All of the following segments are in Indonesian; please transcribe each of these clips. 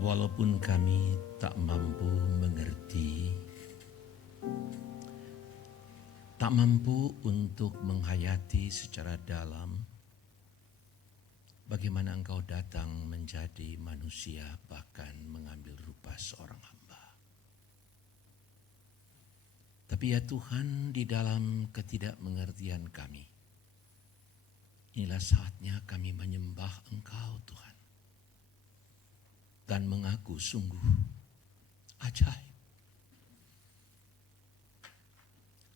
Walaupun kami tak mampu mengerti, tak mampu untuk menghayati secara dalam bagaimana Engkau datang menjadi manusia, bahkan mengambil rupa seorang hamba. Tapi ya Tuhan, di dalam ketidakmengertian kami, inilah saatnya kami menyembah Engkau Tuhan. Dan mengaku sungguh ajaib.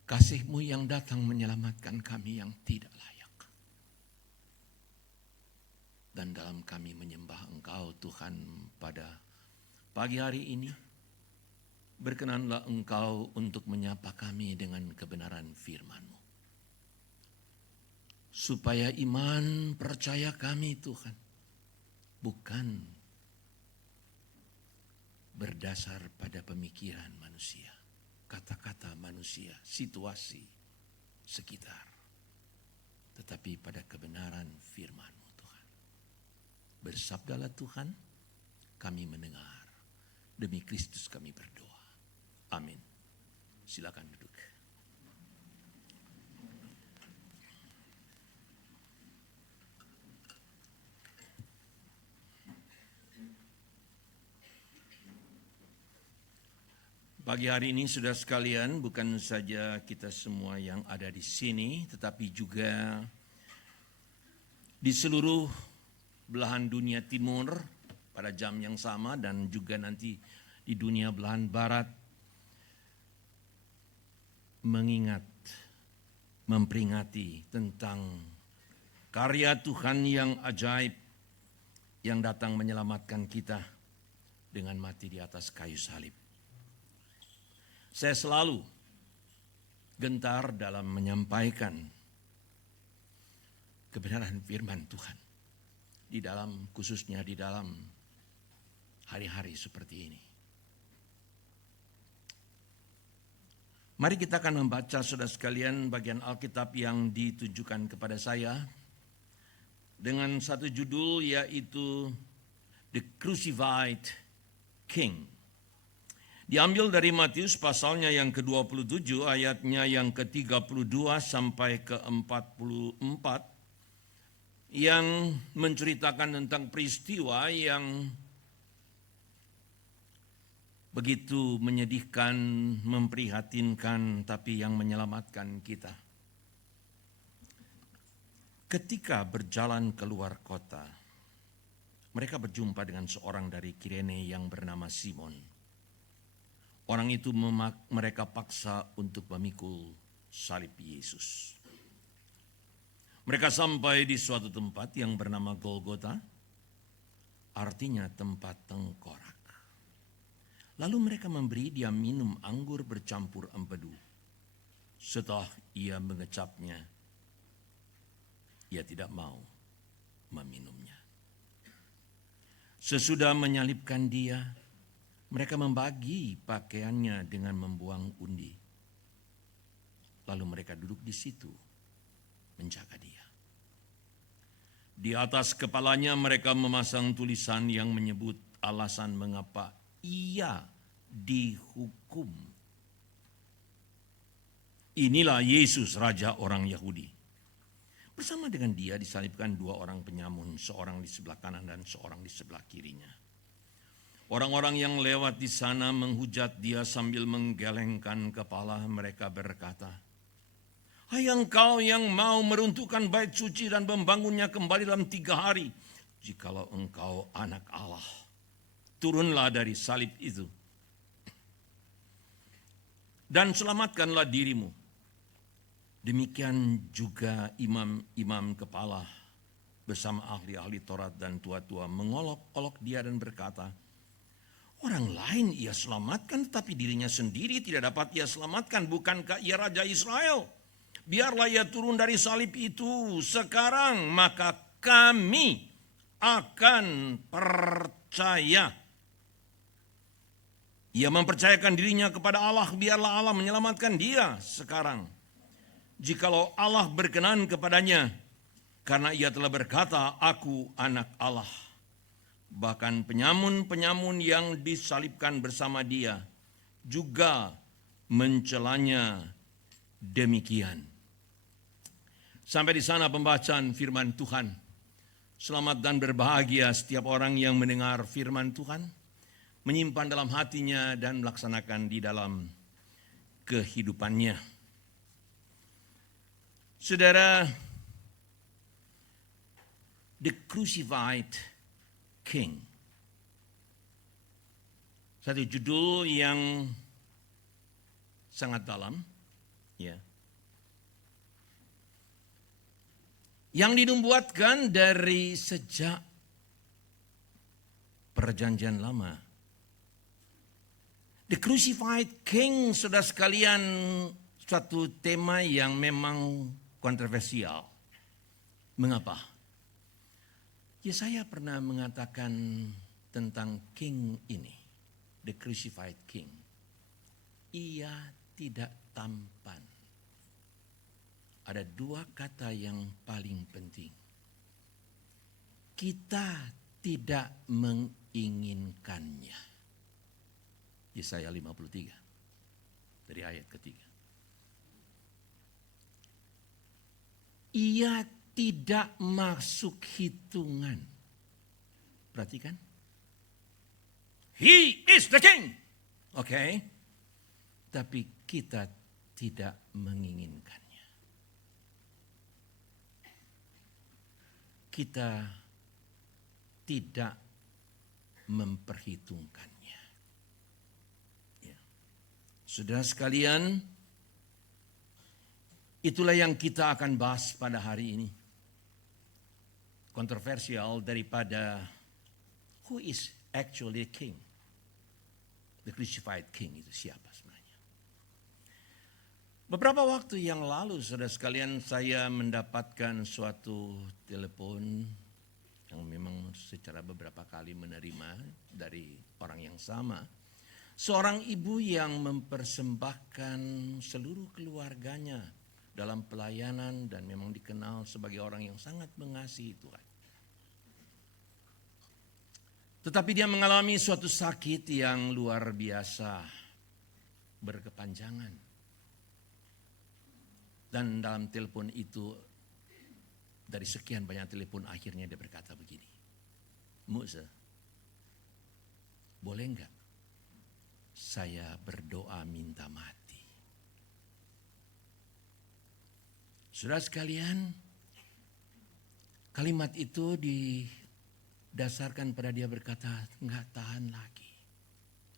Kasih-Mu yang datang menyelamatkan kami yang tidak layak. Dan dalam kami menyembah Engkau Tuhan pada pagi hari ini, berkenanlah Engkau untuk menyapa kami dengan kebenaran firman-Mu. Supaya iman percaya kami Tuhan, bukan berdasar pada pemikiran manusia, kata-kata manusia, situasi sekitar, tetapi pada kebenaran firman-Mu Tuhan. Bersabdalah Tuhan, kami mendengar. Demi Kristus kami berdoa. Amin. Silakan duduk. Pagi hari ini saudara sekalian, bukan saja kita semua yang ada di sini, tetapi juga di seluruh belahan dunia timur pada jam yang sama dan juga nanti di dunia belahan barat mengingat, memperingati tentang karya Tuhan yang ajaib yang datang menyelamatkan kita dengan mati di atas kayu salib. Saya selalu gentar dalam menyampaikan kebenaran firman Tuhan di dalam, khususnya di dalam hari-hari seperti ini. Mari kita akan membaca saudara sekalian bagian Alkitab yang ditujukan kepada saya dengan satu judul, yaitu The Crucified King. Diambil dari Matius pasalnya yang ke-27 ayatnya yang ke-32 sampai ke-44 yang menceritakan tentang peristiwa yang begitu menyedihkan, memprihatinkan, tapi yang menyelamatkan kita. Ketika berjalan keluar kota, mereka berjumpa dengan seorang dari Kirene yang bernama Simon. Orang itu mereka paksa untuk memikul salib Yesus. Mereka sampai di suatu tempat yang bernama Golgota, artinya tempat tengkorak. Lalu mereka memberi dia minum anggur bercampur empedu. Setelah ia mengecapnya, ia tidak mau meminumnya. Sesudah menyalibkan dia, mereka membagi pakaiannya dengan membuang undi. Lalu mereka duduk di situ menjaga dia. Di atas kepalanya mereka memasang tulisan yang menyebut alasan mengapa ia dihukum. Inilah Yesus, Raja orang Yahudi. Bersama dengan dia disalibkan dua orang penyamun, seorang di sebelah kanan dan seorang di sebelah kirinya. Orang-orang yang lewat di sana menghujat dia sambil menggelengkan kepala. Mereka berkata, "Hai engkau yang mau meruntuhkan bait suci dan membangunnya kembali dalam 3 hari. Jikalau engkau anak Allah, turunlah dari salib itu dan selamatkanlah dirimu." Demikian juga imam-imam kepala bersama ahli-ahli Taurat dan tua-tua mengolok-olok dia dan berkata, "Orang lain ia selamatkan, tetapi dirinya sendiri tidak dapat ia selamatkan. Bukankah ia Raja Israel? Biarlah ia turun dari salib itu sekarang, maka kami akan percaya." Ia mempercayakan dirinya kepada Allah, biarlah Allah menyelamatkan dia sekarang. Jikalau Allah berkenan kepadanya, karena ia telah berkata, "Aku anak Allah." bahkan penyamun-penyamun yang disalibkan bersama dia juga mencelanya demikian. Sampai di sana pembacaan firman Tuhan. Selamat dan berbahagia setiap orang yang mendengar firman Tuhan, menyimpan dalam hatinya dan melaksanakan di dalam kehidupannya. Saudara, The Crucified King. Satu judul yang sangat dalam, ya. Yang dinubuatkan dari sejak Perjanjian Lama. The Crucified King, saudara sekalian, suatu tema yang memang kontroversial. Mengapa? Yesaya pernah mengatakan tentang King ini, The Crucified King. Ia tidak tampan. Ada dua kata yang paling penting. Kita tidak menginginkannya. Yesaya 53 dari ayat ketiga. Ia tidak masuk hitungan. Perhatikan. He is the king. Oke. Tapi kita tidak menginginkannya. Kita tidak memperhitungkannya. Ya. Saudara sekalian, itulah yang kita akan bahas pada hari ini. Kontroversial daripada who is actually king. The crucified king itu siapa sebenarnya? Beberapa waktu yang lalu, saudara sekalian, saya mendapatkan suatu telepon yang memang secara beberapa kali menerima dari orang yang sama. Seorang ibu yang mempersembahkan seluruh keluarganya dalam pelayanan dan memang dikenal sebagai orang yang sangat mengasihi Tuhan. Tetapi dia mengalami suatu sakit yang luar biasa, berkepanjangan. Dan dalam telepon itu, dari sekian banyak telepon, akhirnya dia berkata begini, Musa, boleh enggak saya berdoa minta mati? Saudara sekalian, kalimat itu didasarkan pada dia berkata, enggak tahan lagi,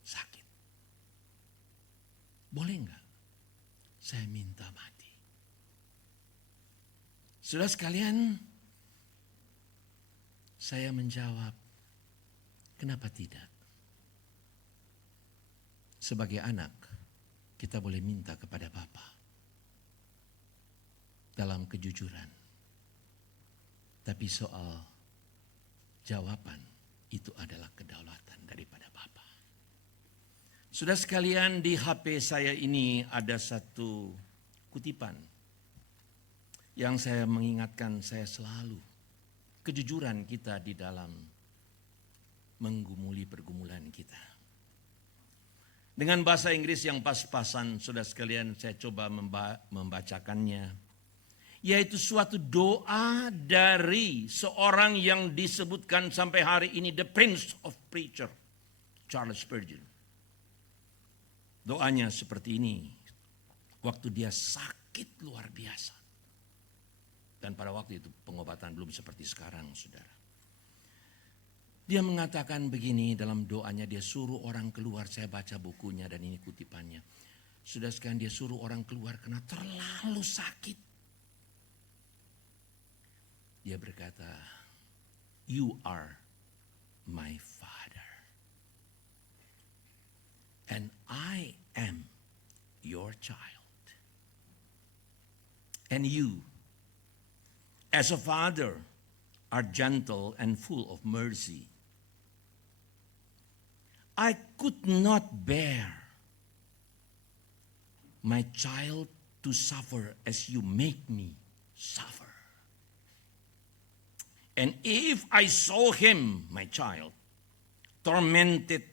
sakit. Boleh enggak saya minta mati? Saudara sekalian, saya menjawab, kenapa tidak? Sebagai anak, kita boleh minta kepada Bapa dalam kejujuran. Tapi soal jawaban, itu adalah kedaulatan daripada Bapa. Saudara sekalian, di HP saya ini ada satu kutipan yang saya mengingatkan saya selalu, kejujuran kita di dalam menggumuli pergumulan kita. Dengan bahasa Inggris yang pas-pasan, saudara sekalian, saya coba membacakannya. Yaitu suatu doa dari seorang yang disebutkan sampai hari ini the Prince of Preacher, Charles Spurgeon. Doanya seperti ini, waktu dia sakit luar biasa. Dan pada waktu itu pengobatan belum seperti sekarang, saudara. Dia mengatakan begini dalam doanya, dia suruh orang keluar. Saya baca bukunya dan ini kutipannya. Saudara sekalian, dia suruh orang keluar karena terlalu sakit. Dia berkata, you are my father. And I am your child. And you, as a father, are gentle and full of mercy. I could not bear my child to suffer as you make me suffer. And if I saw him, my child, tormented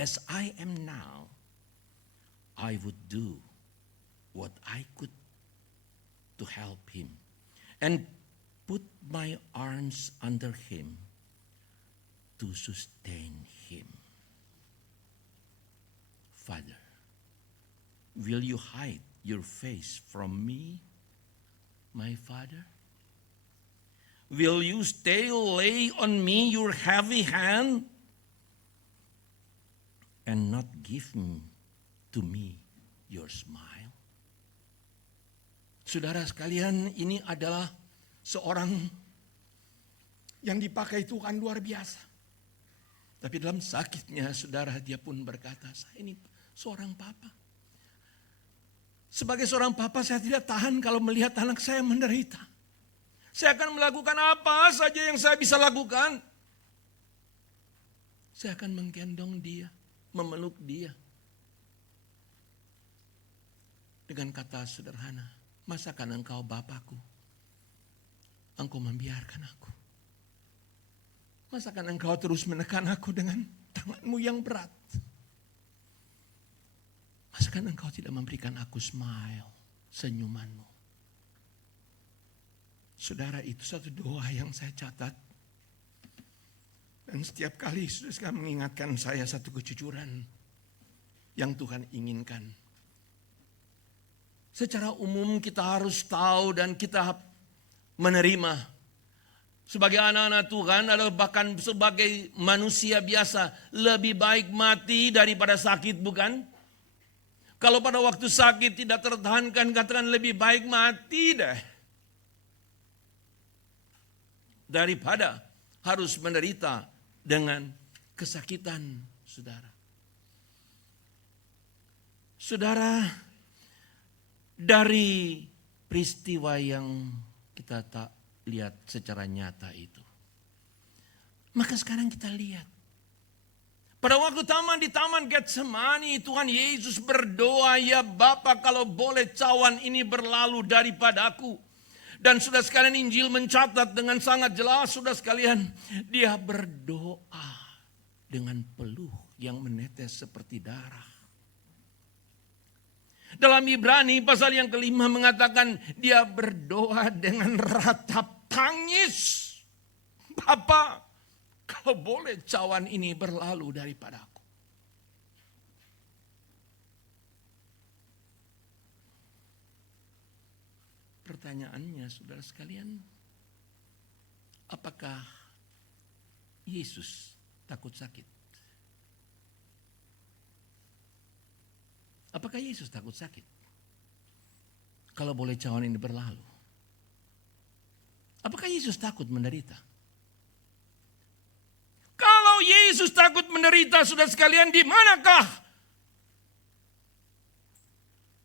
as I am now, I would do what I could to help him and put my arms under him to sustain him. Father, will you hide your face from me, my Father? Will you still lay on me your heavy hand and not give to me your smile? Saudara sekalian, ini adalah seorang yang dipakai Tuhan luar biasa. Tapi dalam sakitnya, saudara, dia pun berkata, saya ini seorang papa. Sebagai seorang papa, saya tidak tahan kalau melihat anak saya menderita. Saya akan melakukan apa saja yang saya bisa lakukan. Saya akan menggendong dia, memeluk dia. Dengan kata sederhana, masakan engkau Bapakku, engkau membiarkan aku? Masakan engkau terus menekan aku dengan tanganmu yang berat? Masakan engkau tidak memberikan aku smile, senyumanmu? Saudara, itu satu doa yang saya catat. Dan setiap kali sudah mengingatkan saya satu kejujuran yang Tuhan inginkan. Secara umum kita harus tahu dan kita menerima. Sebagai anak-anak Tuhan adalah bahkan sebagai manusia biasa. Lebih baik mati daripada sakit, bukan? Kalau pada waktu sakit tidak tertahankan, katakan lebih baik mati deh. Daripada harus menderita dengan kesakitan, saudara. Saudara, dari peristiwa yang kita tak lihat secara nyata itu, maka sekarang kita lihat. Pada waktu di Taman Getsemani, Tuhan Yesus berdoa, ya Bapa, kalau boleh cawan ini berlalu daripadaku. Dan sudah sekalian Injil mencatat dengan sangat jelas, sudah sekalian, dia berdoa dengan peluh yang menetes seperti darah. Dalam Ibrani pasal yang kelima mengatakan dia berdoa dengan ratap tangis. Bapa, kalau boleh cawan ini berlalu daripadaku. Pertanyaannya, saudara sekalian, apakah Yesus takut sakit? Apakah Yesus takut sakit? Kalau boleh cawan ini berlalu. Apakah Yesus takut menderita? Kalau Yesus takut menderita, saudara sekalian, di manakah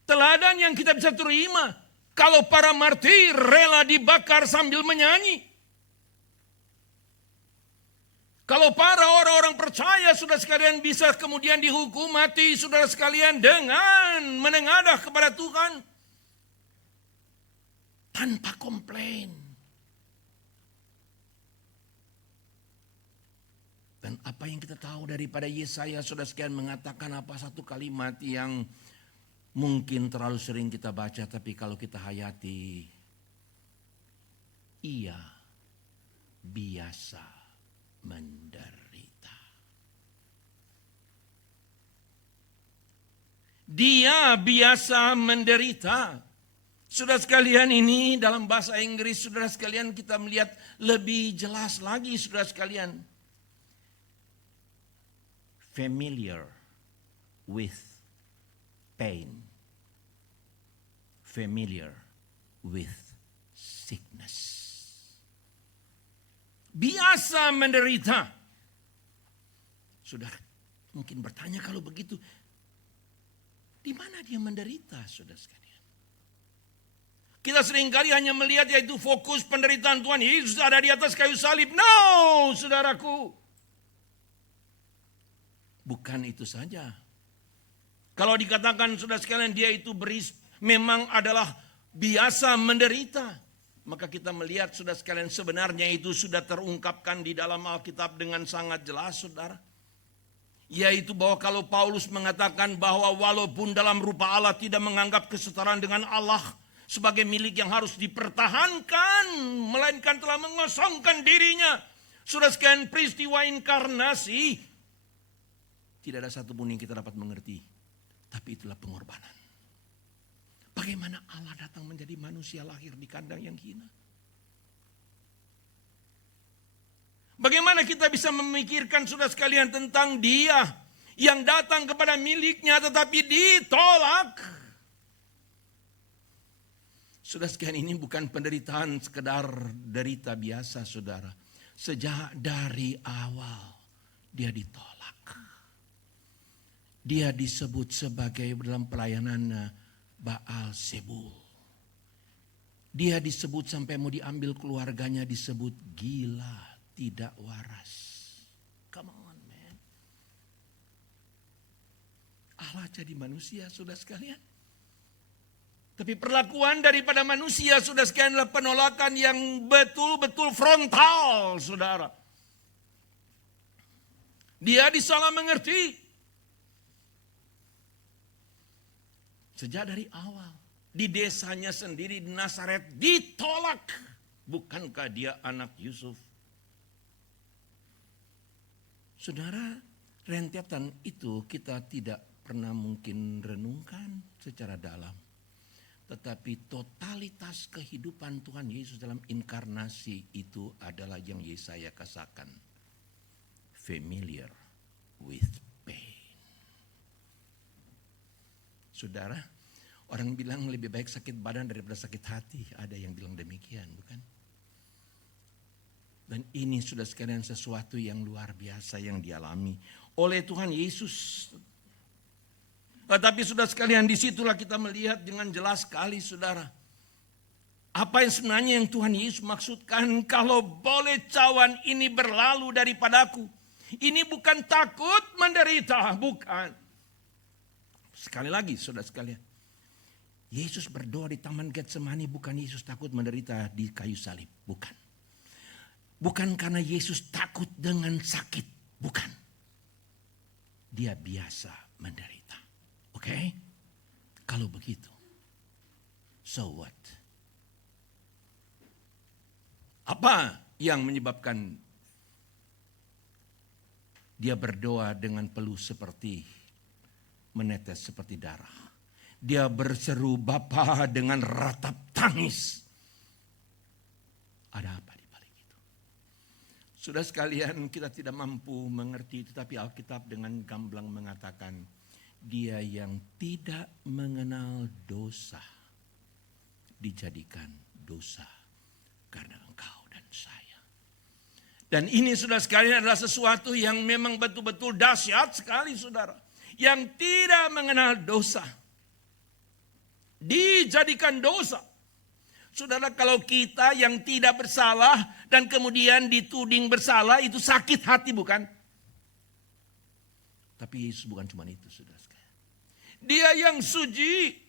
teladan yang kita bisa terima? Kalau para martir rela dibakar sambil menyanyi. Kalau para orang-orang percaya, saudara sekalian, bisa kemudian dihukum mati, saudara sekalian, dengan menengadah kepada Tuhan. Tanpa komplain. Dan apa yang kita tahu daripada Yesaya, saudara sekalian, mengatakan apa satu kalimat yang mungkin terlalu sering kita baca, tapi kalau kita hayati, ia biasa menderita. Dia biasa menderita. Saudara sekalian, ini dalam bahasa Inggris, saudara sekalian, kita melihat lebih jelas lagi, saudara sekalian. Familiar with pain. Familiar with sickness. Biasa menderita. Saudara mungkin bertanya, kalau begitu, di mana dia menderita, saudara sekalian? Kita seringkali hanya melihat yaitu fokus penderitaan Tuhan Yesus ada di atas kayu salib. No, saudaraku. Bukan itu saja. Kalau dikatakan, saudara sekalian, dia itu memang adalah biasa menderita, maka kita melihat, saudara sekalian, sebenarnya itu sudah terungkapkan di dalam Alkitab dengan sangat jelas, saudara. Yaitu bahwa kalau Paulus mengatakan bahwa walaupun dalam rupa Allah tidak menganggap kesetaraan dengan Allah sebagai milik yang harus dipertahankan, melainkan telah mengosongkan dirinya. Sudah sekian peristiwa inkarnasi, tidak ada satupun yang kita dapat mengerti. Tapi itulah pengorbanan. Bagaimana Allah datang menjadi manusia lahir di kandang yang hina. Bagaimana kita bisa memikirkan saudara sekalian tentang Dia yang datang kepada miliknya tetapi ditolak. Saudara sekalian, ini bukan penderitaan sekedar derita biasa, saudara. Sejak dari awal Dia ditolak. Dia disebut sebagai dalam pelayanannya Baal Zebul. Dia disebut sampai mau diambil keluarganya disebut gila, tidak waras. Come on, man. Allah jadi manusia, saudara sekalian. Tapi perlakuan daripada manusia, saudara sekalian, adalah penolakan yang betul-betul frontal, saudara. Dia disalah mengerti. Sejak dari awal. Di desanya sendiri di Nazaret ditolak. Bukankah dia anak Yusuf? Saudara, rentetan itu kita tidak pernah mungkin renungkan secara dalam. Tetapi totalitas kehidupan Tuhan Yesus dalam inkarnasi itu adalah yang Yesaya katakan. Familiar with pain. Saudara, orang bilang lebih baik sakit badan daripada sakit hati. Ada yang bilang demikian, bukan? Dan ini sudah sekalian sesuatu yang luar biasa yang dialami oleh Tuhan Yesus. Tetapi sudah sekalian disitulah kita melihat dengan jelas sekali, saudara. Apa yang sebenarnya yang Tuhan Yesus maksudkan, kalau boleh cawan ini berlalu daripadaku. Ini bukan takut menderita, bukan. Sekali lagi saudara sekalian. Yesus berdoa di Taman Getsemani bukan Yesus takut menderita di kayu salib, bukan. Bukan karena Yesus takut dengan sakit, bukan. Dia biasa menderita. Oke? Kalau begitu, so what? Apa yang menyebabkan dia berdoa dengan peluh seperti menetes seperti darah? Dia berseru Bapa dengan ratap tangis. Ada apa di balik itu? Sudah sekalian, kita tidak mampu mengerti, tetapi Alkitab dengan gamblang mengatakan, Dia yang tidak mengenal dosa dijadikan dosa karena engkau dan saya. Dan ini sudah sekalian adalah sesuatu yang memang betul-betul dahsyat sekali, saudara. Yang tidak mengenal dosa dijadikan dosa. Saudara, kalau kita yang tidak bersalah dan kemudian dituding bersalah, itu sakit hati, bukan? Tapi Yesus bukan cuma itu, saudara sekalian. Dia yang suci.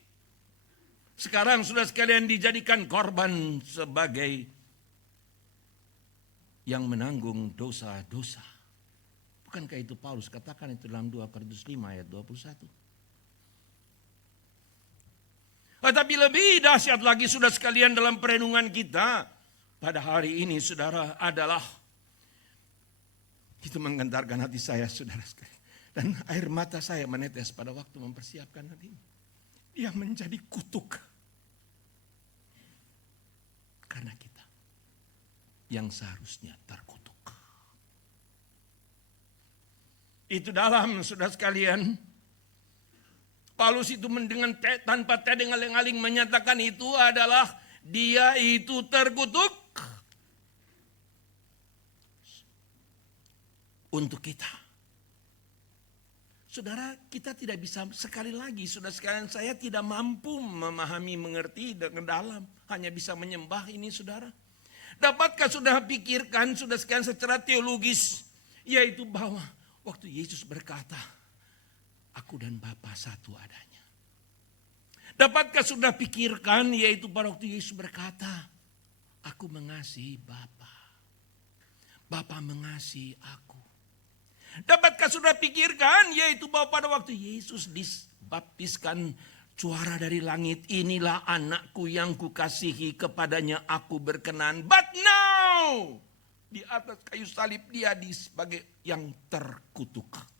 Sekarang saudara sekalian dijadikan korban sebagai yang menanggung dosa-dosa. Bukankah itu Paulus katakan itu dalam 2 Korintus 5 ayat 21. Tetapi lebih dahsyat lagi saudara sekalian dalam perenungan kita pada hari ini, saudara, adalah itu menggentarkan hati saya, saudara sekalian. Dan air mata saya menetes pada waktu mempersiapkan hal ini. Dia menjadi kutuk karena kita yang seharusnya terkutuk. Itu dalam saudara sekalian, Paulus itu dengan tanpa tedeng-aling menyatakan itu adalah dia itu terkutuk untuk kita. Saudara, kita tidak bisa, sekali lagi saudara sekalian, saya tidak mampu memahami, mengerti dengan dalam, hanya bisa menyembah ini, saudara. Dapatkah saudara pikirkan saudara sekalian secara teologis, yaitu bahwa waktu Yesus berkata, aku dan Bapa satu adanya. Dapatkah sudah pikirkan, yaitu pada waktu Yesus berkata, aku mengasihi Bapa, Bapa mengasihi aku. Dapatkah saudara pikirkan, yaitu bahwa pada waktu Yesus dibaptiskan, suara dari langit, inilah anakku yang kukasihi, kepadanya aku berkenan. But now, di atas kayu salib dia sebagai yang terkutuk.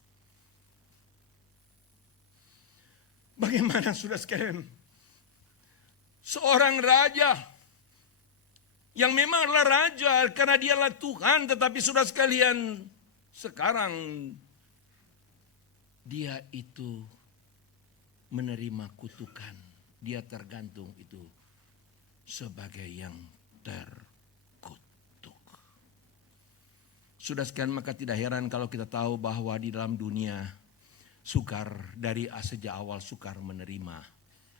Bagaimana saudara sekalian? Seorang raja yang memang adalah raja karena dialah Tuhan, tetapi saudara sekalian, sekarang dia itu menerima kutukan. Dia tergantung itu sebagai yang terkutuk. Saudara sekalian, maka tidak heran kalau kita tahu bahwa di dalam dunia Sukar dari sejak awal sukar menerima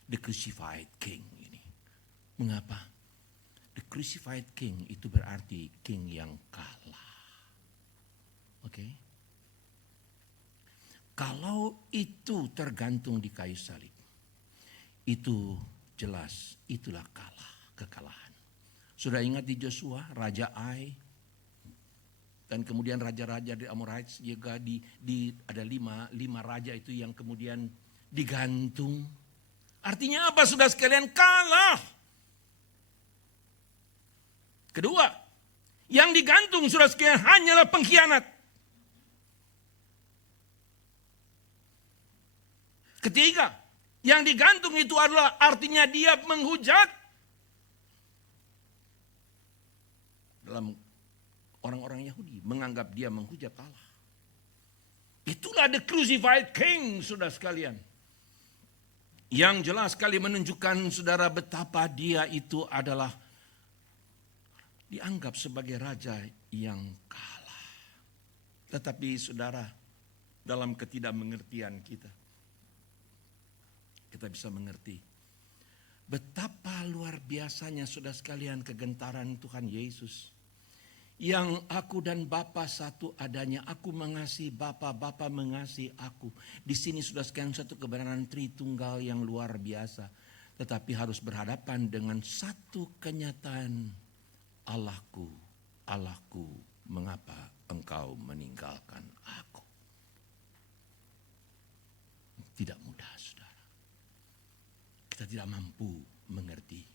the crucified king ini. Mengapa? The crucified king itu berarti king yang kalah. Oke? Kalau itu tergantung di kayu salib, itu jelas itulah kekalahan. Sudah ingat di Joshua, Raja Ai, dan kemudian raja-raja di Amorites juga ada lima raja itu yang kemudian digantung. Artinya apa saudara sekalian? Kalah. Kedua, yang digantung saudara sekalian hanyalah pengkhianat. Ketiga, yang digantung itu adalah artinya dia menghujat. Dalam orang-orang Yahudi menganggap dia menghujat Allah. Itulah the crucified king, saudara sekalian. Yang jelas sekali menunjukkan saudara betapa dia itu adalah dianggap sebagai raja yang kalah. Tetapi saudara, dalam ketidakmengertian kita bisa mengerti betapa luar biasanya saudara sekalian kegentaran Tuhan Yesus. Yang aku dan Bapa satu adanya, aku mengasihi Bapa, Bapa mengasihi aku. Di sini sudah sekian satu kebenaran Tritunggal yang luar biasa. Tetapi harus berhadapan dengan satu kenyataan. Allahku, Allahku, mengapa engkau meninggalkan aku? Tidak mudah saudara. Kita tidak mampu mengerti.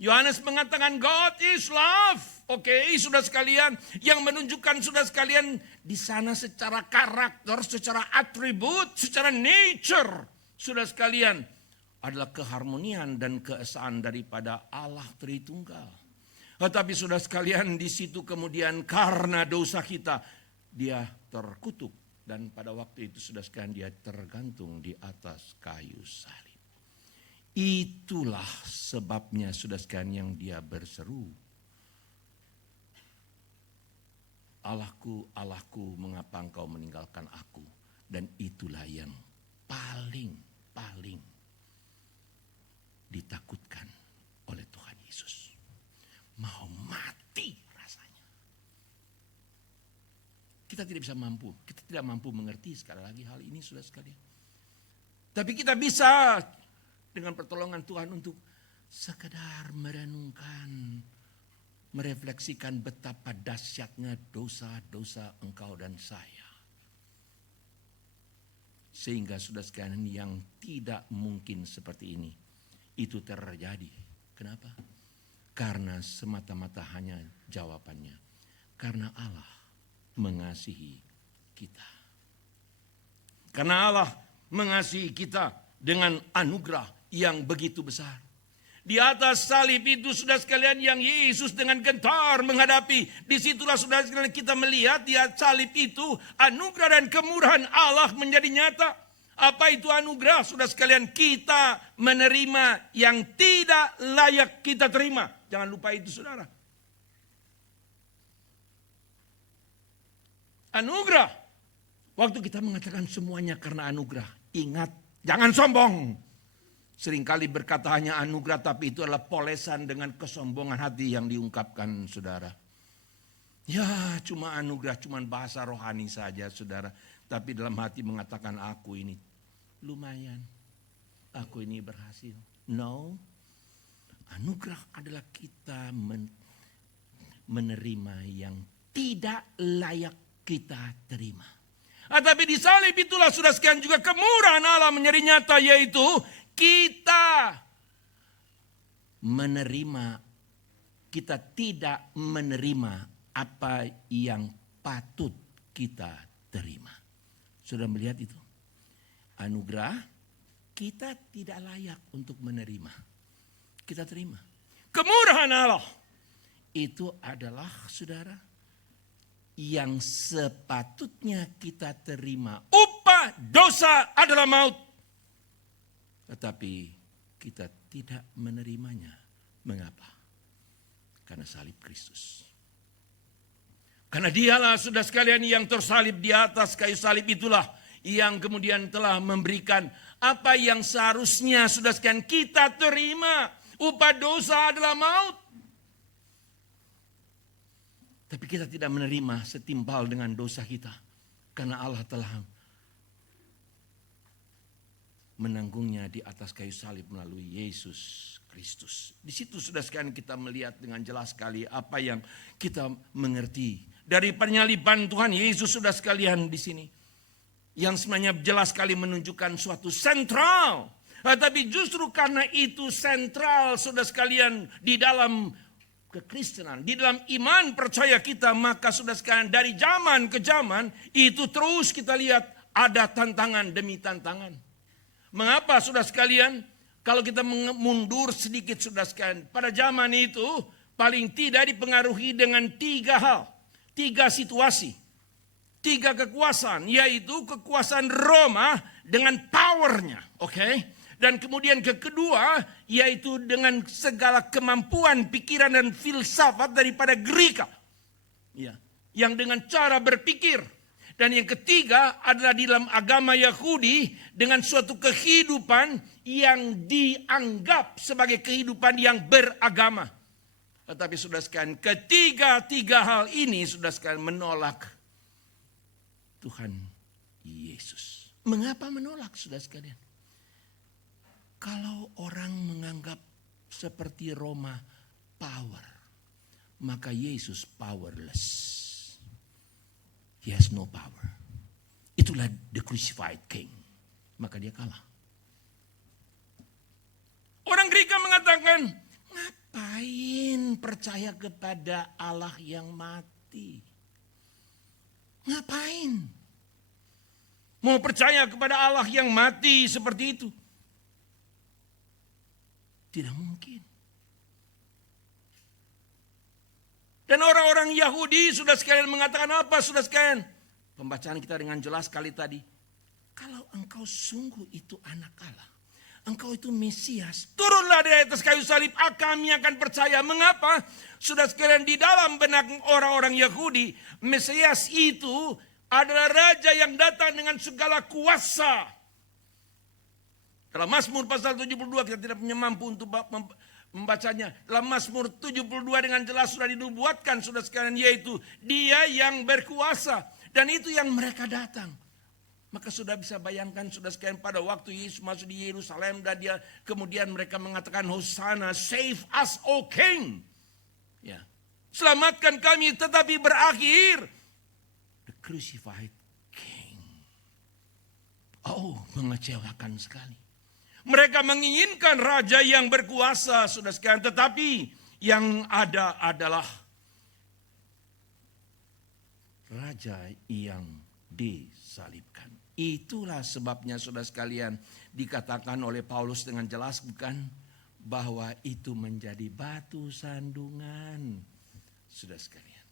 Yohanes mengatakan God is love. Oke, saudara sekalian, yang menunjukkan saudara sekalian di sana secara karakter, secara atribut, secara nature, saudara sekalian, adalah keharmonian dan keesaan daripada Allah Tritunggal. Tetapi saudara sekalian, di situ kemudian karena dosa kita dia terkutuk, dan pada waktu itu saudara sekalian dia tergantung di atas kayu salib. Itulah sebabnya saudara sekalian yang dia berseru, Allahku, Allahku, mengapa engkau meninggalkan aku? Dan itulah yang paling ditakutkan oleh Tuhan Yesus. Mau mati rasanya. Kita tidak mampu mengerti sekali lagi hal ini saudara sekalian. Tapi kita bisa dengan pertolongan Tuhan untuk sekedar merenungkan, merefleksikan betapa dahsyatnya dosa-dosa engkau dan saya. Sehingga saudara sekalian yang tidak mungkin seperti ini, itu terjadi. Kenapa? Karena semata-mata hanya jawabannya. Karena Allah mengasihi kita. Karena Allah mengasihi kita dengan anugerah yang begitu besar. Di atas salib itu saudara sekalian yang Yesus dengan gentar menghadapi. Disitulah saudara sekalian kita melihat di atas salib itu anugerah dan kemurahan Allah menjadi nyata. Apa itu anugerah saudara sekalian? Kita menerima yang tidak layak kita terima. Jangan lupa itu saudara. Anugerah. Waktu kita mengatakan semuanya karena anugerah. Ingat, jangan sombong. Seringkali berkata hanya anugerah, tapi itu adalah polesan dengan kesombongan hati yang diungkapkan saudara. Ya cuma anugerah, cuma bahasa rohani saja saudara. Tapi dalam hati mengatakan aku ini lumayan. Aku ini berhasil. No, anugerah adalah kita menerima yang tidak layak kita terima. Tapi di salib itulah sudah sekian juga kemurahan Allah menjadi nyata, yaitu kita menerima, kita tidak menerima apa yang patut kita terima. Sudah melihat itu? Anugerah, kita tidak layak untuk menerima. Kita terima. Kemurahan Allah itu adalah, saudara, yang sepatutnya kita terima. Upah dosa adalah maut. Tetapi kita tidak menerimanya. Mengapa? Karena salib Kristus. Karena dialah, saudara sekalian, yang tersalib di atas kayu salib itulah yang kemudian telah memberikan apa yang seharusnya, saudara sekalian, kita terima. Upah dosa adalah maut. Tapi kita tidak menerima setimpal dengan dosa kita. Karena Allah telah menanggungnya di atas kayu salib melalui Yesus Kristus. Di situ sudah sekalian kita melihat dengan jelas sekali apa yang kita mengerti. Dari penyaliban Tuhan Yesus sudah sekalian di sini. Yang sebenarnya jelas sekali menunjukkan suatu sentral. Tapi justru karena itu sentral sudah sekalian di dalam kekristenan, di dalam iman percaya kita, maka sudah sekalian dari zaman ke zaman itu terus kita lihat ada tantangan demi tantangan. Mengapa sudah sekalian? Kalau kita mundur sedikit sudah sekalian, pada zaman itu paling tidak dipengaruhi dengan 3 hal, 3 situasi, 3 kekuasaan, yaitu kekuasaan Roma dengan powernya, oke? Dan kemudian kedua, yaitu dengan segala kemampuan, pikiran dan filsafat daripada Greka. Ya, yang dengan cara berpikir. Dan yang ketiga adalah di dalam agama Yahudi dengan suatu kehidupan yang dianggap sebagai kehidupan yang beragama. Tetapi sudah sekalian, ketiga hal ini sudah sekalian menolak Tuhan Yesus. Mengapa menolak, sudah sekalian? Kalau orang menganggap seperti Roma power, maka Yesus powerless. He has no power. Itulah the crucified king. Maka dia kalah. Orang Greka mengatakan, ngapain percaya kepada Allah yang mati? Ngapain? Mau percaya kepada Allah yang mati seperti itu? Tidak mungkin. Dan orang-orang Yahudi sudah sekalian mengatakan apa? Sudah sekalian. Pembacaan kita dengan jelas kali tadi. Kalau engkau sungguh itu anak Allah. Engkau itu Mesias. Turunlah dari atas kayu salib. Kami akan percaya. Mengapa? Sudah sekalian di dalam benak orang-orang Yahudi. Mesias itu adalah raja yang datang dengan segala kuasa. Dalam Mazmur pasal 72 kita tidak punya mampu untuk membacanya. Dalam Mazmur 72 dengan jelas sudah dinubuatkan sudah sekalian, yaitu dia yang berkuasa. Dan itu yang mereka datang. Maka sudah bisa bayangkan sudah sekalian pada waktu Yesus masuk di Yerusalem dan dia kemudian mereka mengatakan Hosana, save us O King. Ya. Selamatkan kami, tetapi berakhir the crucified King. Oh, mengecewakan sekali. Mereka menginginkan raja yang berkuasa, sudah sekalian, tetapi yang ada adalah raja yang disalibkan. Itulah sebabnya, saudara sekalian, dikatakan oleh Paulus dengan jelas, bukan, bahwa itu menjadi batu sandungan. Saudara sekalian,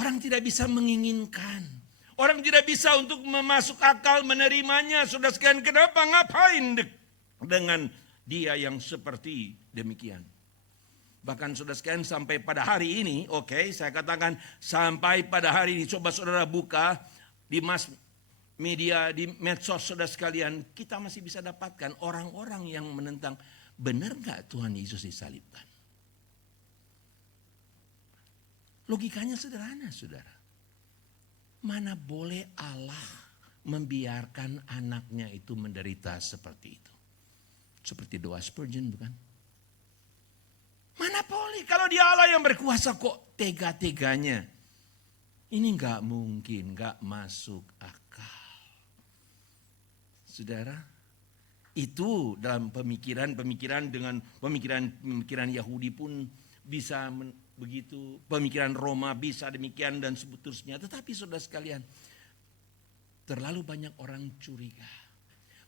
orang tidak bisa menginginkan. Orang tidak bisa untuk memasuk akal menerimanya. Saudara sekalian, kenapa? Ngapain dengan dia yang seperti demikian? Bahkan saudara sekalian sampai pada hari ini, oke, saya katakan sampai pada hari ini, coba saudara buka di mass media, di medsos saudara sekalian, kita masih bisa dapatkan orang-orang yang menentang, benar gak Tuhan Yesus disalibkan? Logikanya sederhana, saudara. Mana boleh Allah membiarkan anaknya itu menderita seperti itu. Seperti doa Spurgeon, bukan? Mana boleh, kalau dia Allah yang berkuasa kok tega-teganya Ini nggak mungkin, nggak masuk akal. Saudara, itu dalam pemikiran dengan pemikiran Yahudi pun bisa begitu, pemikiran Roma bisa demikian dan seterusnya. Tetapi saudara sekalian, terlalu banyak orang curiga.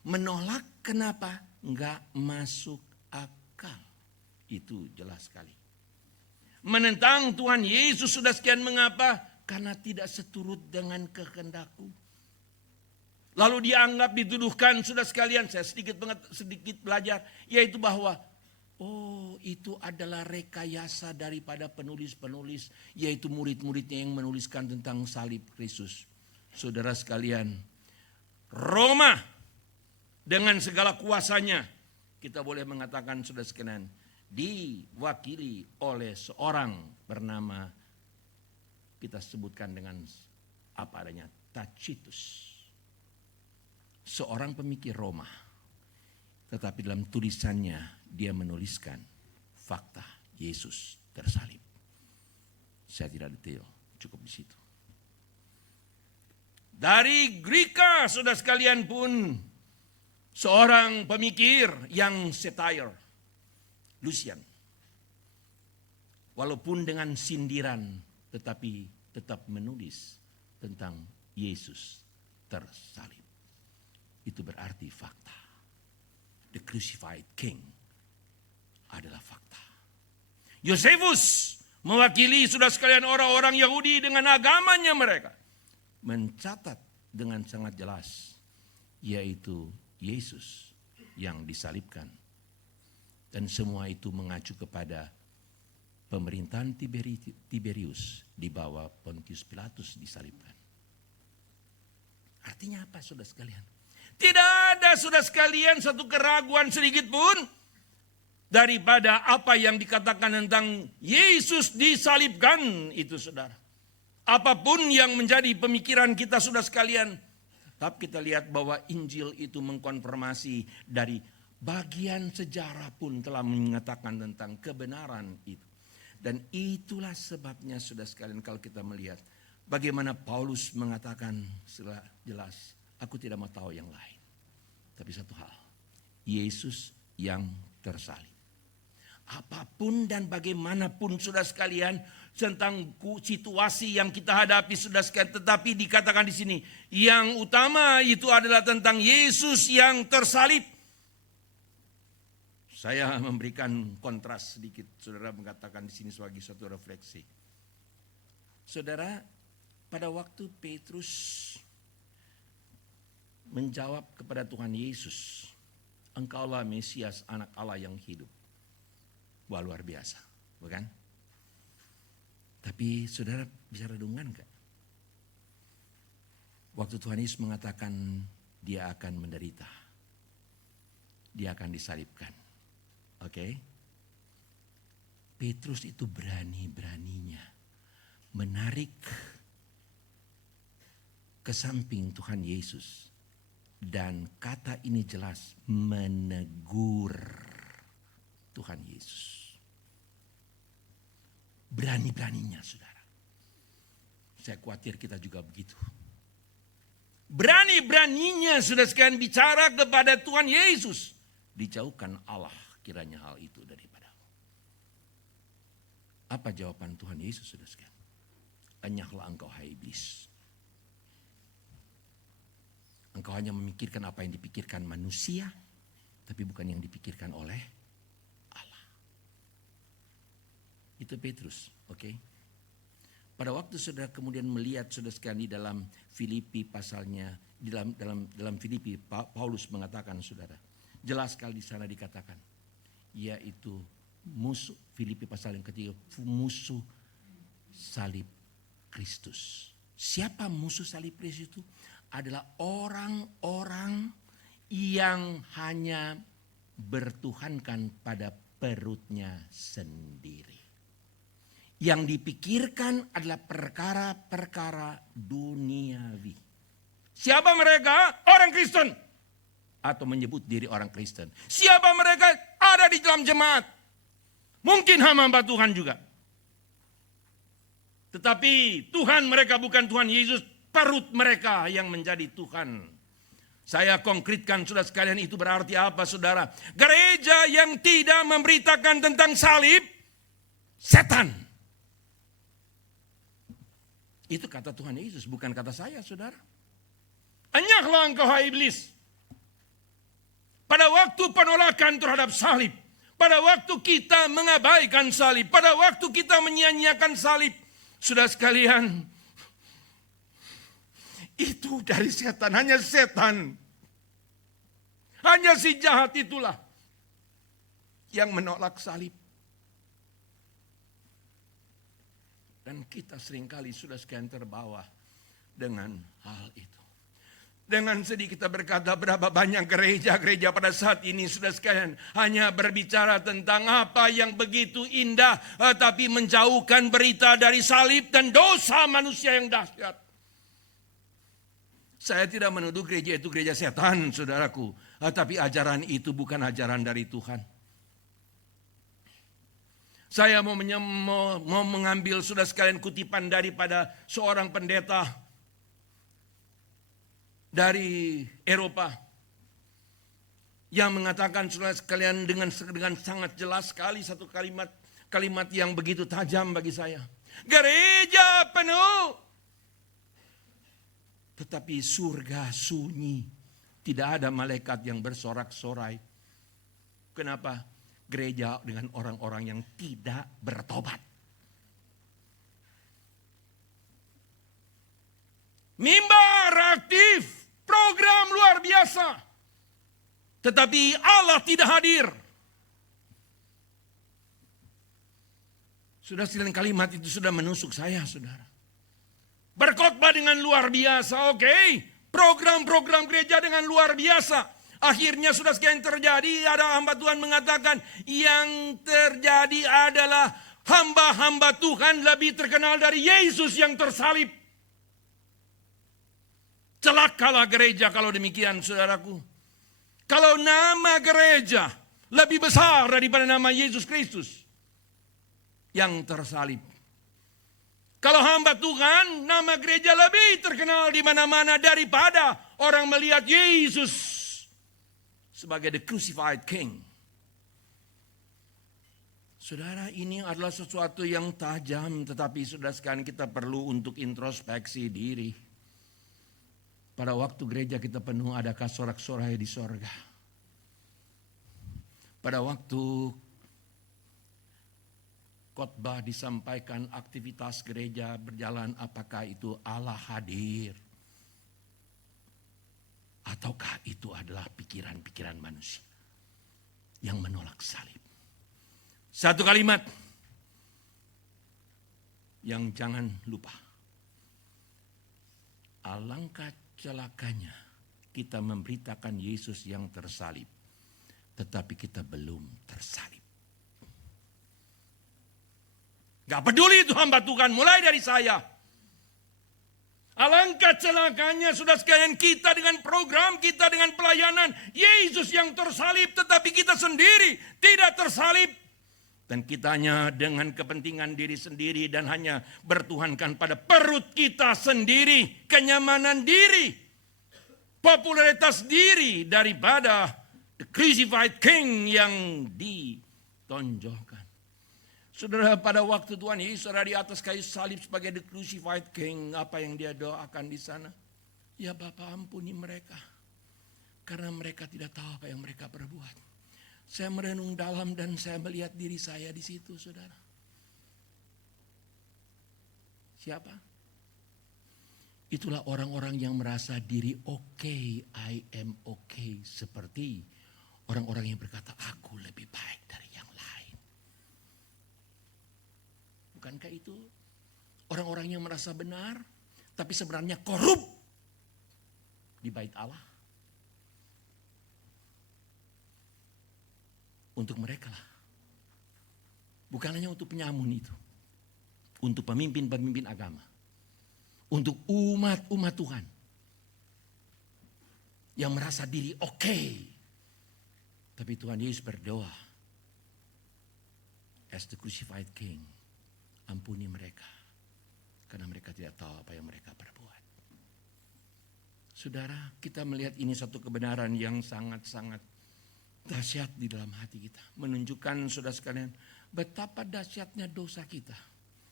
Menolak kenapa? Nggak masuk akal. Itu jelas sekali. Menentang Tuhan Yesus sudah sekian mengapa? Karena tidak seturut dengan kehendakku. Lalu dianggap dituduhkan sudah sekalian, saya sedikit belajar, yaitu bahwa itu adalah rekayasa daripada penulis-penulis, yaitu murid-muridnya yang menuliskan tentang salib Kristus. Saudara sekalian, Roma dengan segala kuasanya, kita boleh mengatakan sudah sekalian, diwakili oleh seorang bernama, kita sebutkan dengan apa adanya, Tacitus. Seorang pemikir Roma. Tetapi dalam tulisannya dia menuliskan fakta Yesus tersalib. Saya tidak detail, cukup di situ. Dari Greka saudara sekalian pun seorang pemikir yang satire, Lucian. Walaupun dengan sindiran, tetapi tetap menulis tentang Yesus tersalib. Itu berarti fakta. The crucified king adalah fakta. Yosefus mewakili saudara sekalian orang-orang Yahudi dengan agamanya mereka. Mencatat dengan sangat jelas, yaitu Yesus yang disalibkan. Dan semua itu mengacu kepada pemerintahan Tiberius di bawah Pontius Pilatus disalibkan. Artinya apa saudara sekalian? Tidak ada saudara sekalian satu keraguan sedikit pun daripada apa yang dikatakan tentang Yesus disalibkan itu saudara. Apapun yang menjadi pemikiran kita saudara sekalian, tetap kita lihat bahwa Injil itu mengkonfirmasi dari bagian sejarah pun telah mengatakan tentang kebenaran itu. Dan itulah sebabnya saudara sekalian kalau kita melihat bagaimana Paulus mengatakan secara jelas, aku tidak mau tahu yang lain. Tapi satu hal, Yesus yang tersalib. Apapun dan bagaimanapun saudara sekalian tentang situasi yang kita hadapi saudara sekalian, tetapi dikatakan di sini yang utama itu adalah tentang Yesus yang tersalib. Saya memberikan kontras sedikit, saudara mengatakan di sini sebagai satu refleksi. Saudara, pada waktu Petrus menjawab kepada Tuhan Yesus, Engkaulah Mesias, anak Allah yang hidup. Wah, luar biasa, bukan? Tapi saudara bisa renungkan enggak? Waktu Tuhan Yesus mengatakan dia akan menderita, dia akan disalibkan. Oke? Petrus itu berani-beraninya menarik ke samping Tuhan Yesus. Dan kata ini jelas, menegur Tuhan Yesus. Berani-beraninya saudara. Saya khawatir kita juga begitu. Berani-beraninya saudara sekalian bicara kepada Tuhan Yesus. Dijauhkan Allah kiranya hal itu daripadamu. Apa jawaban Tuhan Yesus saudara sekalian? Enyahlah engkau hai iblis. Engkau hanya memikirkan apa yang dipikirkan manusia, tapi bukan yang dipikirkan oleh Allah. Itu Petrus, oke? Pada waktu saudara kemudian melihat saudara sekalian di dalam Filipi pasalnya, dalam Filipi Paulus mengatakan saudara, jelas sekali di sana dikatakan, yaitu musuh, Filipi pasal yang ketiga, musuh salib Kristus. Siapa musuh salib Kristus itu? Adalah orang-orang yang hanya bertuhankan pada perutnya sendiri. Yang dipikirkan adalah perkara-perkara duniawi. Siapa mereka? Orang Kristen. Atau menyebut diri orang Kristen. Siapa mereka? Ada di dalam jemaat. Mungkin hamba Tuhan juga. Tetapi Tuhan mereka bukan Tuhan Yesus, perut mereka yang menjadi Tuhan. Saya konkretkan saudara sekalian, itu berarti apa saudara? Gereja yang tidak memberitakan tentang salib, setan. Itu kata Tuhan Yesus, bukan kata saya saudara. Enyahlah engkau hai iblis. Pada waktu penolakan terhadap salib, pada waktu kita mengabaikan salib, pada waktu kita menyia-nyiakan salib, saudara sekalian, itu dari setan, hanya setan. Hanya si jahat itulah yang menolak salib. Dan kita seringkali sudah sekian terbawa dengan hal itu. Dengan sedih kita berkata, berapa banyak gereja-gereja pada saat ini sudah sekalian hanya berbicara tentang apa yang begitu indah, tapi menjauhkan berita dari salib dan dosa manusia yang dahsyat. Saya tidak menuduh gereja itu gereja setan, saudaraku, tapi ajaran itu bukan ajaran dari Tuhan. Saya mau mengambil saudara sekalian kutipan daripada seorang pendeta dari Eropa yang mengatakan saudara sekalian dengan sangat jelas sekali satu kalimat yang begitu tajam bagi saya. Gereja penuh, tetapi surga sunyi, tidak ada malaikat yang bersorak-sorai. Kenapa? Gereja dengan orang-orang yang tidak bertobat. Mimbar aktif, program luar biasa, tetapi Allah tidak hadir. Sudah sekalian, kalimat itu sudah menusuk saya, saudara. Berkhotbah dengan luar biasa, oke. Program-program gereja dengan luar biasa. Akhirnya sudah sekalian terjadi, ada hamba Tuhan mengatakan, yang terjadi adalah hamba-hamba Tuhan lebih terkenal dari Yesus yang tersalib. Celakalah gereja kalau demikian, saudaraku. Kalau nama gereja lebih besar daripada nama Yesus Kristus yang tersalib. Kalau hamba Tuhan, nama gereja lebih terkenal di mana-mana daripada orang melihat Yesus sebagai the crucified king. Saudara, ini adalah sesuatu yang tajam, tetapi saudara sekalian kita perlu untuk introspeksi diri. Pada waktu gereja kita penuh, adakah sorak-sorai di sorga? Pada waktu khotbah disampaikan, aktivitas gereja berjalan, apakah itu Allah hadir? Ataukah itu adalah pikiran-pikiran manusia yang menolak salib? Satu kalimat yang jangan lupa. Alangkah celakanya kita memberitakan Yesus yang tersalib, tetapi kita belum tersalib. Gak peduli itu hamba Tuhan, mulai dari saya. Alangkah celakanya sudah sekalian kita dengan program, kita dengan pelayanan Yesus yang tersalib, tetapi kita sendiri tidak tersalib. Dan kita hanya dengan kepentingan diri sendiri dan hanya bertuhankan pada perut kita sendiri, kenyamanan diri, popularitas diri daripada the crucified king yang ditonjolkan. Saudara, pada waktu Tuhan Yesus ada di atas kayu salib sebagai the crucified king, apa yang dia doakan di sana? Ya Bapa, ampuni mereka, karena mereka tidak tahu apa yang mereka perbuat. Saya merenung dalam dan saya melihat diri saya di situ, saudara. Siapa? Itulah orang-orang yang merasa diri okay, I am okay. Seperti orang-orang yang berkata, aku lebih baik dari yang lain. Bukankah itu orang-orang yang merasa benar, tapi sebenarnya korup di bait Allah? Untuk mereka lah. Bukan hanya untuk penyamun itu. Untuk pemimpin-pemimpin agama. Untuk umat-umat Tuhan. Yang merasa diri oke. Tapi Tuhan Yesus berdoa. As the crucified king. Ampuni mereka. karena mereka tidak tahu apa yang mereka perbuat. Saudara, kita melihat ini satu kebenaran yang sangat-sangat dahsyat di dalam hati kita. Menunjukkan saudara sekalian betapa dahsyatnya dosa kita.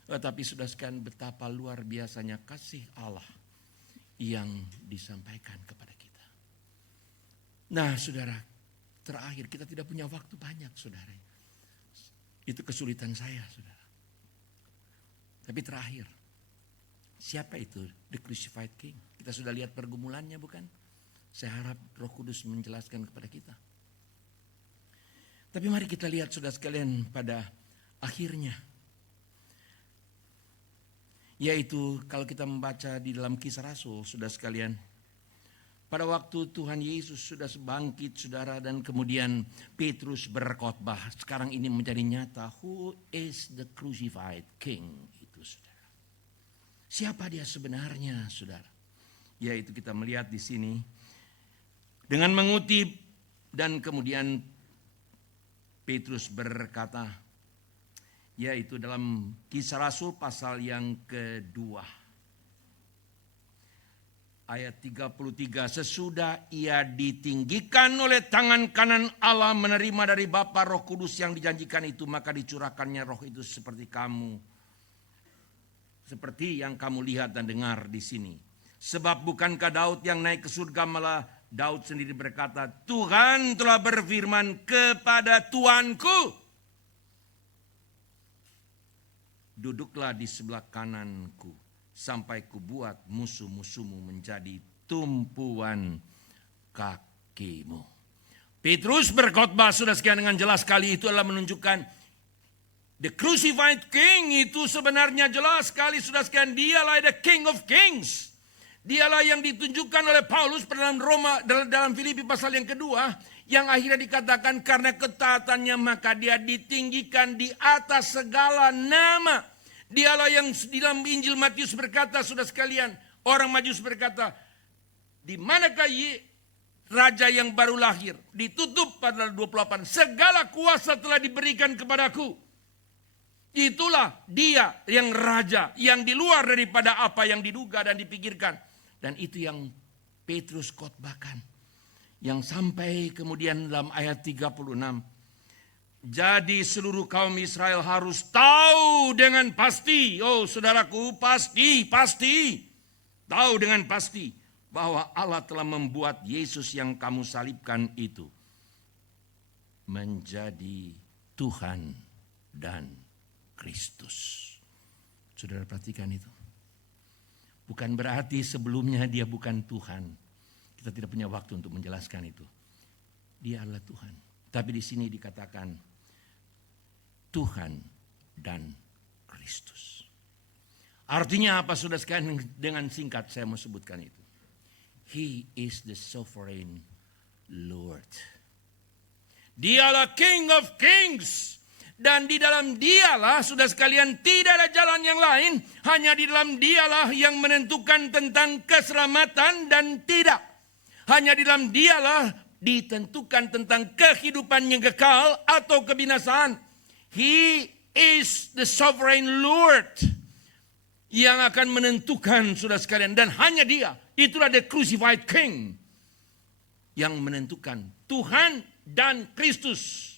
Tetapi saudara sekalian betapa luar biasanya kasih Allah yang disampaikan kepada kita. Nah saudara, terakhir kita tidak punya waktu banyak saudara. Itu kesulitan saya saudara. Tapi terakhir, siapa itu the crucified king? Kita sudah lihat pergumulannya bukan? Saya harap Roh Kudus menjelaskan kepada kita. Tapi mari kita lihat saudara sekalian pada akhirnya. Yaitu kalau kita membaca di dalam Kisah Rasul saudara sekalian. Pada waktu Tuhan Yesus sudah bangkit saudara dan kemudian Petrus berkhotbah. Sekarang ini menjadi nyata, who is the crucified king itu saudara. Siapa dia sebenarnya saudara? Yaitu kita melihat di sini dengan mengutip dan kemudian Petrus berkata, yaitu dalam Kisah Rasul pasal yang kedua. Ayat 33, sesudah ia ditinggikan oleh tangan kanan Allah menerima dari Bapa Roh Kudus yang dijanjikan itu, maka dicurahkannya roh itu seperti yang kamu lihat dan dengar di sini. Sebab bukankah Daud yang naik ke surga, malah Daud sendiri berkata, Tuhan telah berfirman kepada Tuanku, duduklah di sebelah kananku sampai kubuat musuh-musuhmu menjadi tumpuan kakimu. Petrus berkhotbah sudah sekian dengan jelas sekali, itu adalah menunjukkan the crucified king itu sebenarnya jelas sekali sudah sekian, dialah the king of kings. Dialah yang ditunjukkan oleh Paulus dalam Filipi pasal yang kedua, yang akhirnya dikatakan karena ketaatannya maka dia ditinggikan di atas segala nama. Dialah yang di dalam Injil Matius berkata, saudara sekalian, orang Majus berkata, di manakah raja yang baru lahir? Ditutup pada 28, segala kuasa telah diberikan kepadaku. Itulah dia yang raja, yang di luar daripada apa yang diduga dan dipikirkan. Dan itu yang Petrus khotbahkan. Yang sampai kemudian dalam ayat 36. Jadi seluruh kaum Israel harus tahu dengan pasti. Oh saudaraku, pasti. Tahu dengan pasti bahwa Allah telah membuat Yesus yang kamu salibkan itu menjadi Tuhan dan Kristus. Saudara perhatikan itu. Bukan berarti sebelumnya dia bukan Tuhan. Kita tidak punya waktu untuk menjelaskan itu. Dia adalah Tuhan. Tapi di sini dikatakan Tuhan dan Kristus. Artinya apa saudara sekalian? Dengan singkat saya mau sebutkan itu. He is the sovereign Lord. Dialah King of Kings. Dan di dalam dialah, saudara sekalian, tidak ada jalan yang lain. Hanya di dalam dialah yang menentukan tentang keselamatan dan tidak. Hanya di dalam dialah ditentukan tentang kehidupan yang kekal atau kebinasaan. He is the sovereign Lord. Yang akan menentukan, saudara sekalian. Dan hanya dia, itulah the crucified king. Yang menentukan Tuhan dan Kristus.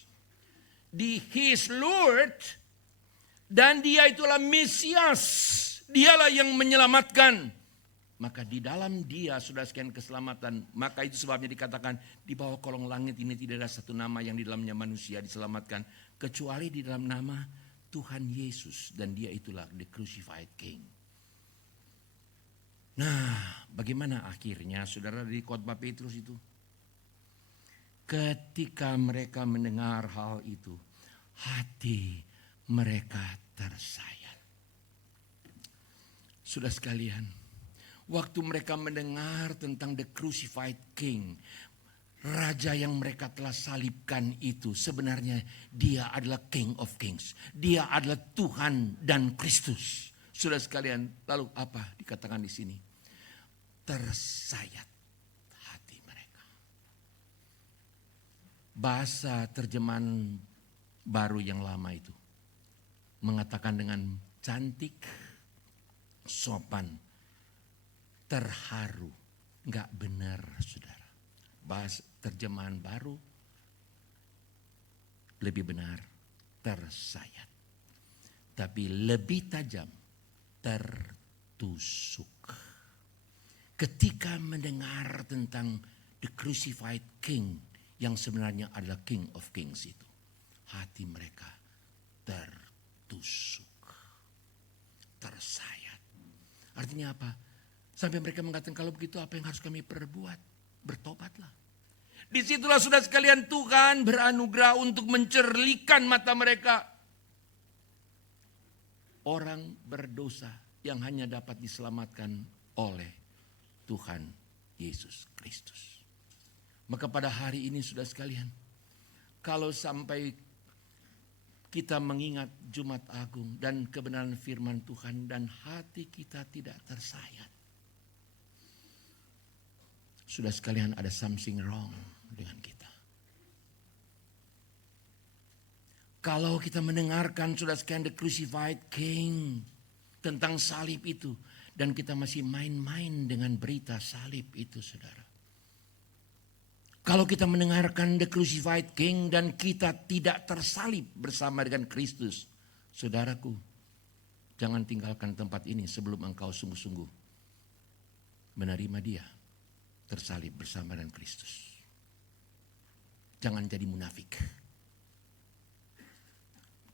He is Lord dan dia itulah Mesias. Dialah yang menyelamatkan. Maka di dalam dia sudah sekian keselamatan. Maka itu sebabnya dikatakan di bawah kolong langit ini tidak ada satu nama yang di dalamnya manusia diselamatkan. Kecuali di dalam nama Tuhan Yesus. Dan dia itulah the crucified king. Nah bagaimana akhirnya saudara di khotbah Petrus itu? Ketika mereka mendengar hal itu, hati mereka tersayat. Sudah sekalian, waktu mereka mendengar tentang the crucified king, raja yang mereka telah salibkan itu, sebenarnya dia adalah King of Kings. Dia adalah Tuhan dan Kristus. Sudah sekalian, lalu apa dikatakan di sini? Tersayat. Bahasa terjemahan baru yang lama itu mengatakan dengan cantik, sopan, terharu. Enggak benar, saudara. Bahas terjemahan baru lebih benar, tersayat. Tapi lebih tajam, tertusuk. Ketika mendengar tentang the crucified king yang sebenarnya adalah King of Kings itu, hati mereka tertusuk, tersayat. Artinya apa? Sampai mereka mengatakan, kalau begitu apa yang harus kami perbuat? Bertobatlah. Disitulah sudah sekalian Tuhan beranugerah untuk mencerlikan mata mereka. Orang berdosa yang hanya dapat diselamatkan oleh Tuhan Yesus Kristus. Maka pada hari ini sudah sekalian, kalau sampai kita mengingat Jumat Agung dan kebenaran firman Tuhan dan hati kita tidak tersayat, sudah sekalian ada something wrong dengan kita. Kalau kita mendengarkan sudah sekalian the crucified king tentang salib itu, dan kita masih main-main dengan berita salib itu, saudara. Kalau kita mendengarkan the crucified king dan kita tidak tersalib bersama dengan Kristus, saudaraku, jangan tinggalkan tempat ini sebelum engkau sungguh-sungguh menerima dia tersalib bersama dengan Kristus. Jangan jadi munafik.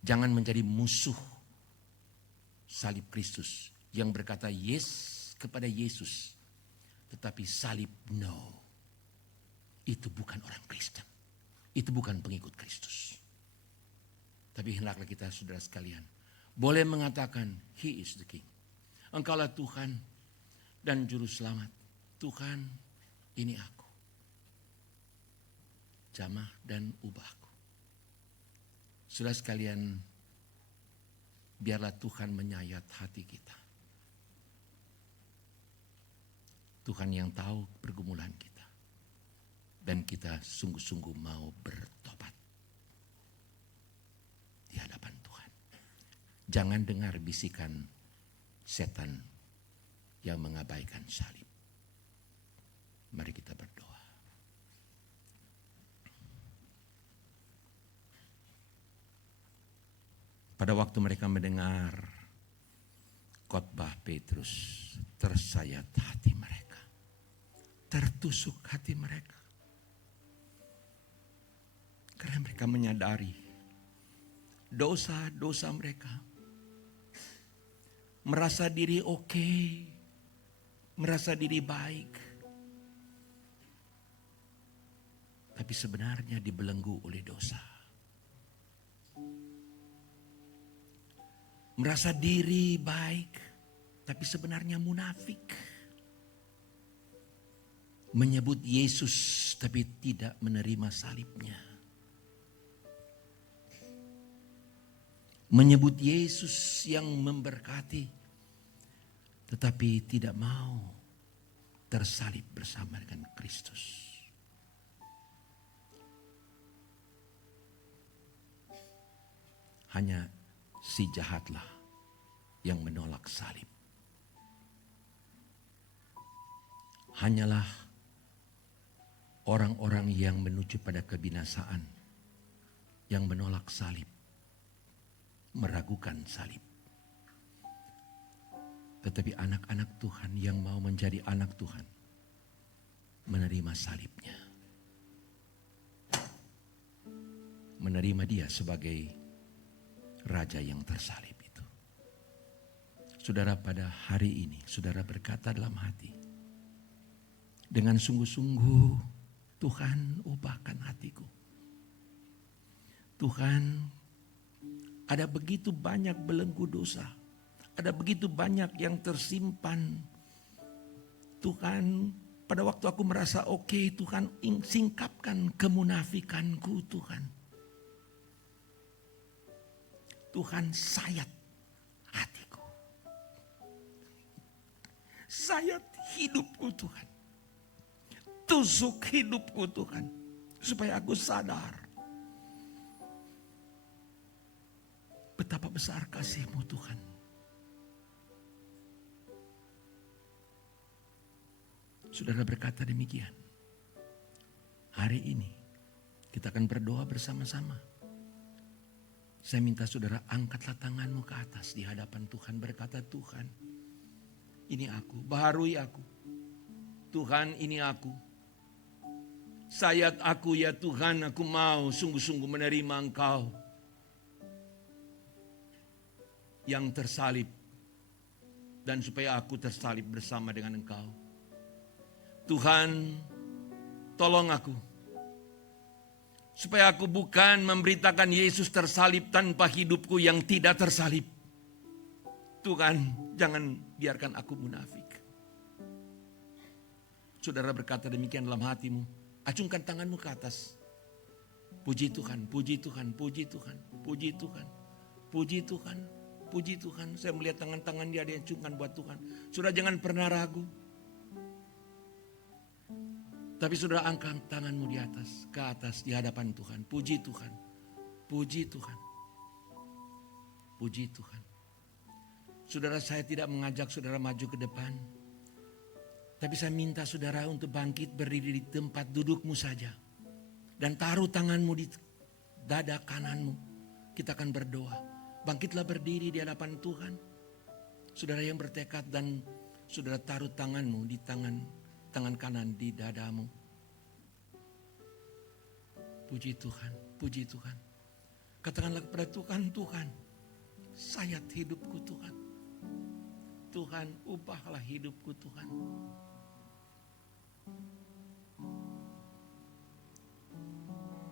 Jangan menjadi musuh salib Kristus yang berkata yes kepada Yesus, tetapi salib no. Itu bukan orang Kristen. Itu bukan pengikut Kristus. Tapi hendaklah kita, saudara sekalian, boleh mengatakan He is the King. Engkaulah Tuhan dan Juru Selamat. Tuhan, ini aku. Jamah dan ubahku. Saudara sekalian, biarlah Tuhan menyayat hati kita. Tuhan yang tahu pergumulan kita. Dan kita sungguh-sungguh mau bertobat di hadapan Tuhan. Jangan dengar bisikan setan yang mengabaikan salib. Mari kita berdoa. Pada waktu mereka mendengar khotbah Petrus, tersayat hati mereka, tertusuk hati mereka. Karena mereka menyadari dosa-dosa mereka. Merasa diri oke, merasa diri baik. Tapi sebenarnya dibelenggu oleh dosa. Merasa diri baik, tapi sebenarnya munafik. Menyebut Yesus, tapi tidak menerima salibnya. Menyebut Yesus yang memberkati, tetapi tidak mau tersalib bersama dengan Kristus. Hanya si jahatlah yang menolak salib. Hanyalah orang-orang yang menuju pada kebinasaan yang menolak salib, meragukan salib. Tetapi anak-anak Tuhan yang mau menjadi anak Tuhan menerima salibnya. Menerima dia sebagai Raja yang tersalib itu. Saudara, pada hari ini saudara berkata dalam hati, dengan sungguh-sungguh, Tuhan ubahkan hatiku. Tuhan, ada begitu banyak belenggu dosa. Ada begitu banyak yang tersimpan. Tuhan, pada waktu aku merasa oke, Tuhan singkapkan kemunafikanku, Tuhan. Tuhan, sayat hatiku. Sayat hidupku, Tuhan. Tusuk hidupku, Tuhan. Supaya aku sadar betapa besar kasih-Mu, Tuhan. Saudara berkata demikian. Hari ini kita akan berdoa bersama-sama. Saya minta saudara angkatlah tanganmu ke atas di hadapan Tuhan. Berkata, Tuhan, ini aku, baharui aku. Tuhan, ini aku. Sayat aku ya Tuhan, aku mau sungguh-sungguh menerima Engkau yang tersalib. Dan supaya aku tersalib bersama dengan Engkau. Tuhan, tolong aku. Supaya aku bukan memberitakan Yesus tersalib tanpa hidupku yang tidak tersalib. Tuhan, jangan biarkan aku munafik. Saudara berkata demikian dalam hatimu. Acungkan tanganmu ke atas. Puji Tuhan, puji Tuhan, puji Tuhan, puji Tuhan, puji Tuhan, puji Tuhan. Saya melihat tangan-tangan dia diacungkan buat Tuhan. Saudara jangan pernah ragu. Tapi saudara angkat tanganmu di atas, ke atas di hadapan Tuhan. Puji Tuhan, puji Tuhan, puji Tuhan. Saudara, saya tidak mengajak saudara maju ke depan. Tapi saya minta saudara untuk bangkit berdiri di tempat dudukmu saja. Dan taruh tanganmu di dada kananmu. Kita akan berdoa. Bangkitlah berdiri di hadapan Tuhan. Saudara yang bertekad dan saudara taruh tanganmu di tangan kanan di dadamu. Puji Tuhan, puji Tuhan. Katakanlah kepada Tuhan, Tuhan, sayat hidupku Tuhan. Tuhan, ubahlah hidupku Tuhan.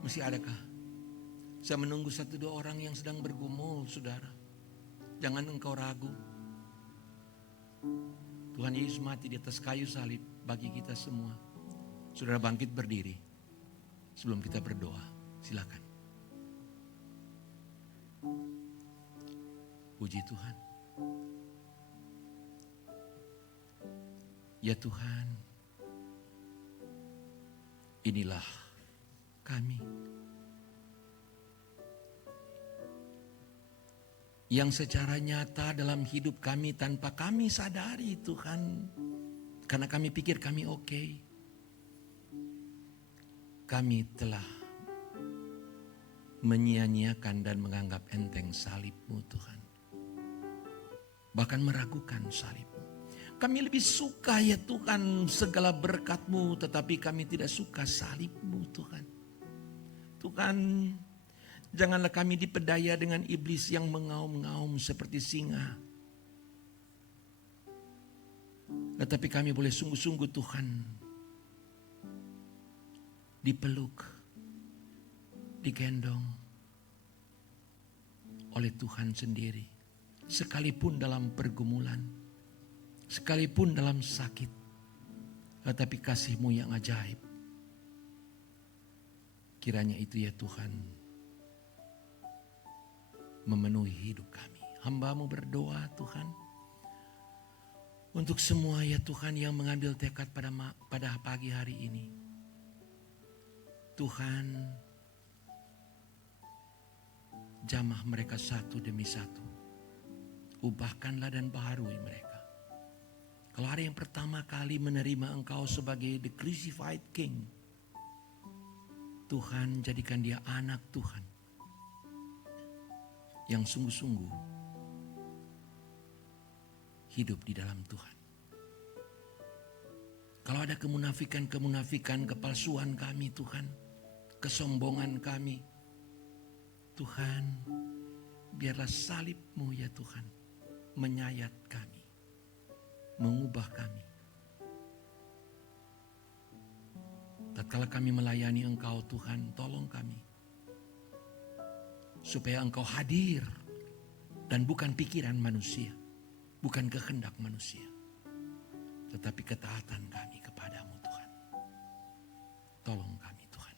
Masih adakah? Saya menunggu 1-2 orang yang sedang bergumul, saudara. Jangan engkau ragu. Tuhan Yesus mati di atas kayu salib bagi kita semua. Saudara bangkit berdiri sebelum kita berdoa. Silakan. Puji Tuhan. Ya Tuhan, inilah kami. Yang secara nyata dalam hidup kami tanpa kami sadari Tuhan. Karena kami pikir kami oke. Kami telah menyia-nyiakan dan menganggap enteng salib-Mu Tuhan. Bahkan meragukan salib-Mu. Kami lebih suka ya Tuhan segala berkat-Mu, tetapi kami tidak suka salib-Mu Tuhan. Tuhan, janganlah kami dipedaya dengan iblis yang mengaum-ngaum seperti singa. Tetapi kami boleh sungguh-sungguh Tuhan dipeluk, digendong oleh Tuhan sendiri. Sekalipun dalam pergumulan, sekalipun dalam sakit, tetapi kasih-Mu yang ajaib. Kiranya itu ya Tuhan memenuhi hidup kami. Hamba-Mu berdoa Tuhan. Untuk semua ya Tuhan yang mengambil tekad pada pagi hari ini. Tuhan, jamah mereka satu demi satu. Ubahkanlah dan baharui mereka. Kalau ada yang pertama kali menerima Engkau sebagai the crucified King, Tuhan jadikan dia anak Tuhan yang sungguh-sungguh hidup di dalam Tuhan. Kalau ada kemunafikan, kepalsuan kami Tuhan, kesombongan kami, Tuhan, biarlah salib-Mu ya Tuhan menyayat kami, mengubah kami. Tatkala kami melayani Engkau Tuhan, tolong kami supaya Engkau hadir dan bukan pikiran manusia, bukan kehendak manusia, tetapi ketaatan kami kepadamu Tuhan. Tolong kami Tuhan.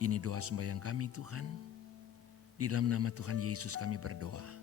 Ini doa sembahyang kami Tuhan. Di dalam nama Tuhan Yesus kami berdoa.